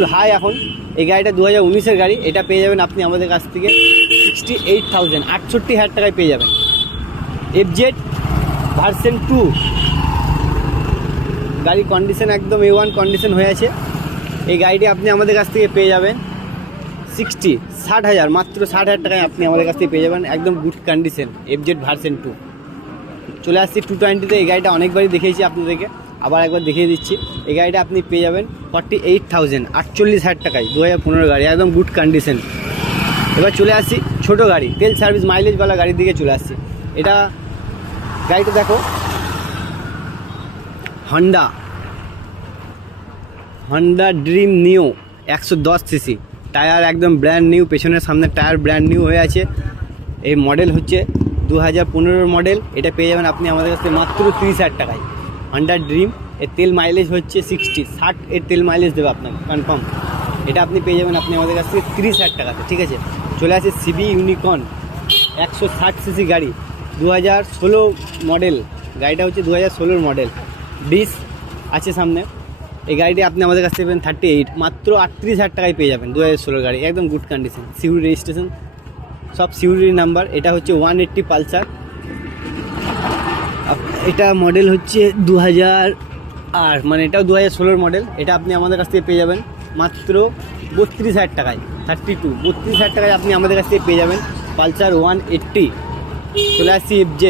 প্রচুর হাই এখন। এই গাড়িটা 2019-এর গাড়ি, এটা পেয়ে যাবেন আপনি আমাদের কাছ থেকে 68,000 68,000 টাকায় পেয়ে যাবেন। FZ ভার্সন 2 গাড়ির কন্ডিশন একদম A1 কন্ডিশন হয়ে আছে। এই গাড়িটি আপনি আমাদের কাছ থেকে পেয়ে যাবেন 60,000 মাত্র 60,000 টাকায় আপনি আমাদের কাছ থেকে পেয়ে যাবেন, একদম গুড কন্ডিশন FZ ভার্সন 2। চলে আসছি 220-তে। এই গাড়িটা অনেকবারই দেখিয়েছি আপনাদেরকে, আবার একবার দেখিয়ে দিচ্ছি। এই গাড়িটা আপনি পেয়ে যাবেন 48,000 48,000 টাকায়, 2015 গাড়ি, একদম গুড কন্ডিশন। এবার চলে আসছি ছোটো গাড়ি, তেল সার্ভিস মাইলেজওয়ালা গাড়ির দিকে চলে আসছি। এটা গাড়িটা দেখো, হন্ডা ড্রিম নিও 110 সিসি, টায়ার একদম ব্র্যান্ড নিউ, পেছনের সামনের টায়ার ব্র্যান্ড নিউ হয়ে আছে। এই মডেল হচ্ছে 2015 মডেল। এটা পেয়ে যাবেন আপনি আমাদের কাছে মাত্র 30,000 টাকায়। হন্ডা ড্রিম, এর তেল মাইলেজ হচ্ছে 60 এর তেল মাইলেজ দেবে আপনাকে কনফার্ম। এটা আপনি পেয়ে যাবেন আপনি আমাদের কাছ থেকে 30,000 টাকাতে, ঠিক আছে। চলে আসে সিবি ইউনিকর্ন 160 সিসি গাড়ি, 2016 মডেল। গাড়িটা হচ্ছে 2016 মডেল, 20 আছে সামনে। এই গাড়িটি আপনি আমাদের কাছ থেকে পেবেন 38 মাত্র 38,000 টাকায় পেয়ে যাবেন। 2016 গাড়ি, একদম গুড কন্ডিশন, সিউরি রেজিস্ট্রেশন, সব সিউরি নাম্বার। এটা হচ্ছে 180 পালসার। এটা মডেল হচ্ছে 2000 আর মানে এটাও 2016 মডেল। এটা আপনি আমাদের কাছ থেকে পেয়ে যাবেন মাত্র 32,000 টাকায়, 32,000 টাকায় আপনি আমাদের কাছ থেকে পেয়ে যাবেন পালসার 180। চলে আসছি FZ।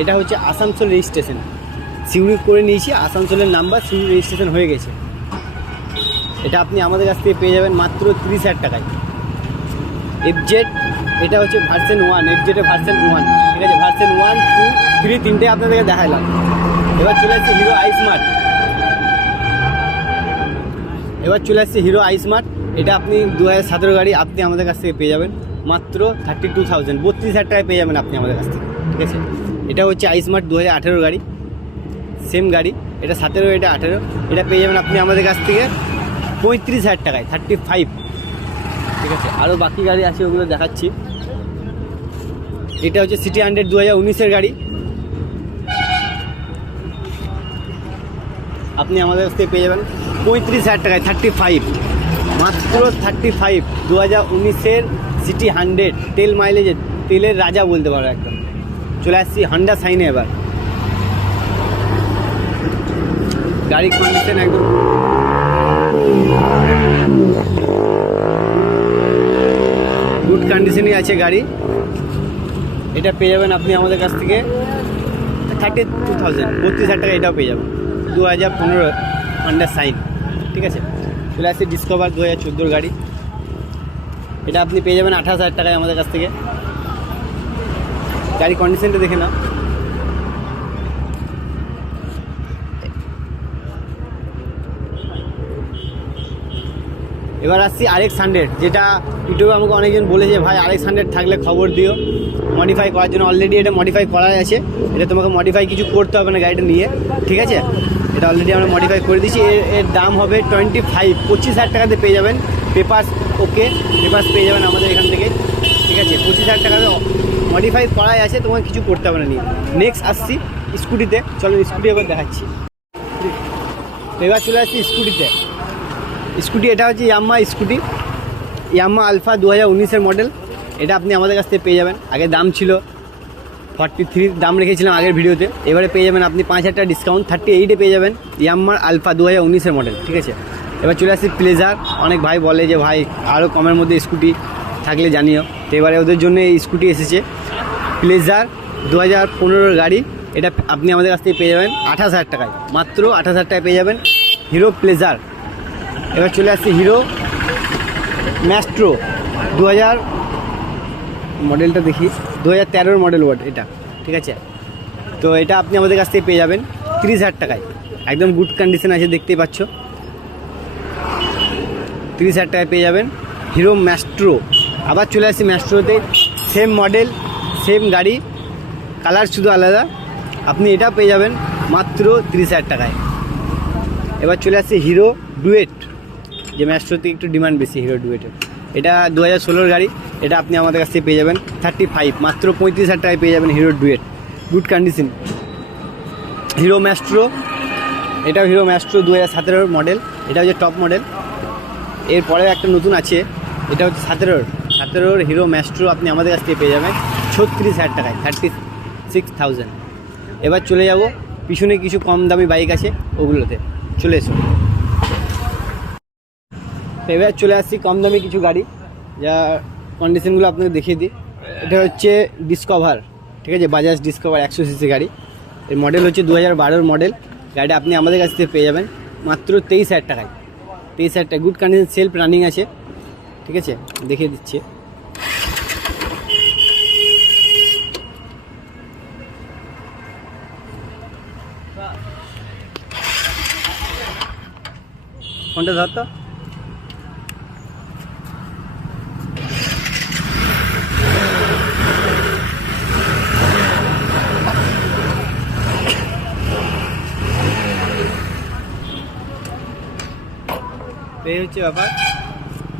এটা হচ্ছে আসানসোল রেজিস্ট্রেশন, সিউরি করে নিয়েছি, আসানসোলের নাম্বার, সিউরি রেজিস্ট্রেশন হয়ে গেছে। এটা আপনি আমাদের কাছ থেকে পেয়ে যাবেন মাত্র 30,000 টাকায়। FZ, এটা হচ্ছে ভার্সন 1, FZ এর ভার্সন 1, ঠিক আছে। ভার্সন 1, 2, 3 তিনটে আপনাদেরকে দেখাইলাম। এবার চলে আসছে হিরো আই স্মার্ট। এটা আপনি 2017 গাড়ি, আপনি আমাদের কাছ থেকে পেয়ে যাবেন মাত্র 32,000 32,000 টাকায় পেয়ে যাবেন আপনি আমাদের কাছ থেকে, ঠিক আছে। এটা হচ্ছে আই স্মার্ট 2018 গাড়ি, সেম গাড়ি। এটা 17, এটা 18। এটা পেয়ে যাবেন আপনি আমাদের কাছ থেকে 35,000 টাকায়, 35, ঠিক আছে। আরও বাকি গাড়ি আছে, ওগুলো দেখাচ্ছি। এটা হচ্ছে সিটি 100 2019-এর গাড়ি, আপনি আমাদের কাছ থেকে পেয়ে যাবেন 35,000 টাকায়, 35 মাত্র 35। 2019-এর সিটি 100, তেল মাইলেজের, তেলের রাজা বলতে পারো একদম। চলে আসছি হন্ডা সাইনে। এবার গাড়ির কন্ডিশন একদম গুড কন্ডিশনই আছে গাড়ি। এটা পেয়ে যাবেন আপনি আমাদের কাছ থেকে 32,000 32,000 টাকা, এটাও পেয়ে যাবেন। 2015 হন্ডা সাইন, ঠিক আছে। চলে আসছে ডিসকভার 2014 গাড়ি। এটা আপনি পেয়ে যাবেন 28,000 টাকায় আমাদের কাছ থেকে। গাড়ি কন্ডিশনটা দেখে নাও। এবার আসছি RX 100, যেটা ইউটিউবে আমাকে অনেকজন বলেছে ভাই RX 100 থাকলে খবর দিও মডিফাই করার জন্য। অলরেডি এটা মডিফাই করা আছে, এটা তোমাকে মডিফাই কিছু করতে হবে না গাড়িটা নিয়ে, ঠিক আছে। এটা অলরেডি আমরা মডিফাই করে দিয়েছি। এর দাম হবে 25,000 টাকাতে পেয়ে যাবেন। পেপারস ওকে, পেপারস পেয়ে যাবেন আমাদের এখান থেকে, ঠিক আছে। 25,000 টাকাতে মডিফাই করাই আছে, তোমাকে কিছু করতে হবে না নিয়ে। নেক্সট আসছি স্কুটিতে, চলো স্কুটি এবার দেখাচ্ছি। এবার চলে আসছি স্কুটিতে। স্কুটি, এটা হচ্ছে ইয়াম্মা আলফা 2019-এর মডেল। এটা আপনি আমাদের কাছ থেকে পেয়ে যাবেন। আগে দাম ছিল 43, দাম রেখেছিলাম আগের ভিডিওতে। এবারে পেয়ে যাবেন আপনি 5,000 টাকা ডিসকাউন্ট, 38-এ পেয়ে যাবেন ইয়াম্মার আলফা 2019-এর মডেল, ঠিক আছে। এবার চলে আসছি প্লেজার। অনেক ভাই বলে যে ভাই আরও কমের মধ্যে স্কুটি থাকলে জানিও, তো এবারে ওদের জন্য এই স্কুটি এসেছে প্লেজার 2015 গাড়ি। এটা আপনি আমাদের কাছ থেকে পেয়ে যাবেন 28,000 টাকায়, মাত্র 28,000 টাকায় পেয়ে যাবেন হিরো প্লেজার। এবার চলে আসছি হিরো ম্যাস্ট্রো 2000 মডেলটা দেখি, 2013 মডেল এটা, ঠিক আছে। তো এটা আপনি আমাদের কাছ থেকে পেয়ে যাবেন 30,000 টাকায়, একদম গুড কন্ডিশন আছে, দেখতেই পাচ্ছ। 30,000 টাকায় পেয়ে যাবেন হিরো ম্যাস্ট্রো। আবার চলে আসছি ম্যাস্ট্রোতে, সেম মডেল সেম গাড়ি, কালার শুধু আলাদা। আপনি এটা পেয়ে যাবেন মাত্র 30,000 টাকায়। এবার চলে আসছে হিরো ডুয়েট, যে ম্যাস্ট্রোতে একটু ডিমান্ড বেশি হিরো ডুয়েটের। এটা 2016 গাড়ি। এটা আপনি আমাদের কাছ থেকে পেয়ে যাবেন 35, মাত্র 35,000 টাকায় পেয়ে যাবেন hero duet, good condition. Hero Maestro, এটাও হিরো ম্যাস্ট্রো 2017 মডেল। এটা হচ্ছে টপ মডেল, এরপরে একটা নতুন আছে, এটা হচ্ছে 17 হিরো ম্যাস্ট্রো আপনি আমাদের কাছ থেকে পেয়ে যাবেন 36,000 টাকায়, 36,000। এবার চলে যাব পিছনে কিছু কম দামি বাইক আছে ওগুলোতে, চলে এসো। এবার চলে আসছি কম দামি কিছু গাড়ি, যা কন্ডিশনগুলো আপনাকে দেখিয়ে দিই। এটা হচ্ছে ডিসকভার, ঠিক আছে, বাজাজ ডিসকভার 100 সিসি গাড়ি। এর মডেল হচ্ছে 2012 মডেল। গাড়িটা আপনি আমাদের কাছ থেকে পেয়ে যাবেন মাত্র 23,000 টাকায়, 23,000 টাকা। গুড কন্ডিশন, সেলফ রানিং আছে, ঠিক আছে, দেখিয়ে দিচ্ছি। ফোনটা ধর তো। এই হচ্ছে ব্যাপার,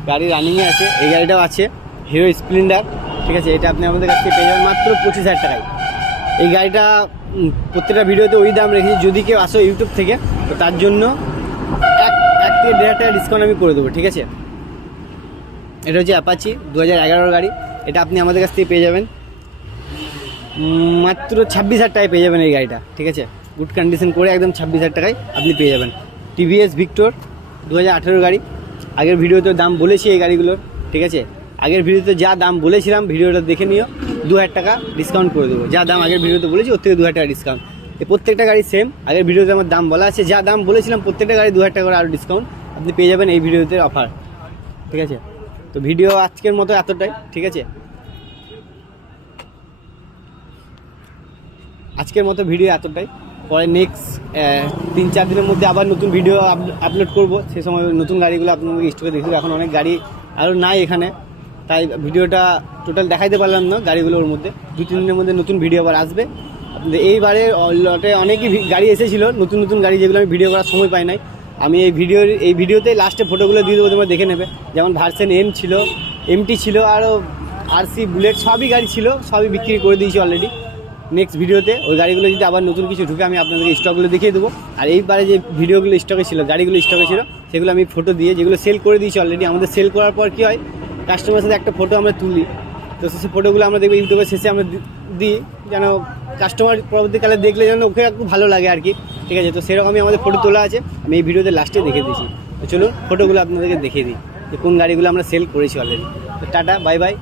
গাড়ি রানিংয়ে আছে। এই গাড়িটাও আছে, হিরো স্প্লেন্ডার, ঠিক আছে। এটা আপনি আমাদের কাছ থেকে পেয়ে যাবেন মাত্র 25,000 টাকায়। এই গাড়িটা প্রত্যেকটা ভিডিওতে ওই দাম রেখেছি, যদি কেউ আসো ইউটিউব থেকে তো তার জন্য 1 থেকে 1.5 টাকা ডিসকাউন্ট আমি করে দেবো, ঠিক আছে। এটা হচ্ছে অ্যাপাচি 2011 গাড়ি। এটা আপনি আমাদের কাছ থেকে পেয়ে যাবেন মাত্র 26,000 টাকায় পেয়ে যাবেন এই গাড়িটা, ঠিক আছে। গুড কন্ডিশন করে একদম 26,000 টাকায় আপনি পেয়ে যাবেন। টিভিএস ভিক্টর 2018 গাড়ি। আগের ভিডিওতে দাম বলেছি এই গাড়িগুলোর, ঠিক আছে। আগের ভিডিওতে যা দাম বলেছিলাম ভিডিওটা দেখে নিও, 2,000 টাকা ডিসকাউন্ট করে দেবো। যা দাম আগের ভিডিওতে বলেছি ওর থেকে 2,000 টাকা ডিসকাউন্ট। এই প্রত্যেকটা গাড়ি সেম, আগের ভিডিওতে আমার দাম বলা আছে, যা দাম বলেছিলাম প্রত্যেকটা গাড়ি 2,000 টাকা করে আরও ডিসকাউন্ট আপনি পেয়ে যাবেন এই ভিডিওতে অফার, ঠিক আছে। তো ভিডিও আজকের মতো এতটাই, ঠিক আছে। আজকের মতো ভিডিও এতটাই। পরে নেক্সট 3-4 দিনের মধ্যে আবার নতুন ভিডিও আপলোড করব, সে সময় নতুন গাড়িগুলো আপনাকে স্টকে দেখতে। এখন অনেক গাড়ি আরও নাই এখানে, তাই ভিডিওটা টোটাল দেখাইতে পারলাম না গাড়িগুলোর মধ্যে। 2-3 দিনের মধ্যে নতুন ভিডিও আবার আসবে আপনাদের। এইবারে লটে অনেকই গাড়ি এসেছিলো, নতুন নতুন গাড়ি, যেগুলো আমি ভিডিও করার সময় পাই নাই। আমি এই ভিডিওতে লাস্টে ফটোগুলো দিয়ে দেবো, তোমরা দেখে নেবে। যেমন ভার্সন এম ছিল, এমটি ছিল, আরও আরসি, বুলেট, সবই গাড়ি ছিল, সবই বিক্রি করে দিয়েছি অলরেডি। নেক্সট ভিডিওতে ওই গাড়িগুলো যদি আবার নতুন কিছু ঢুকে আমি আপনাদেরকে স্টকগুলো দেখিয়ে দেবো। আর এইবারে যে ভিডিওগুলো স্টকে ছিল, গাড়িগুলো স্টকে ছিল, সেগুলো আমি ফটো দিয়ে, যেগুলো সেল করে দিয়েছি অলরেডি। আমাদের সেল করার পর কী হয়, কাস্টমারের সাথে একটা ফটো আমরা তুলি, তো সেই ফটোগুলো আমরা দেখবো ইউটিউবের শেষে আমরা দিই, যেন কাস্টমার পরবর্তীকালে দেখলে যেন ওকে একটু ভালো লাগে আর কি, ঠিক আছে। তো সেরকমই আমাদের ফটো তোলা আছে, আমি এই ভিডিওতে লাস্টে দেখে দিয়েছি। তো চলুন ফটোগুলো আপনাদেরকে দেখিয়ে দিই যে কোন গাড়িগুলো আমরা সেল করেছি অলরেডি। তো টাটা, বাই বাই।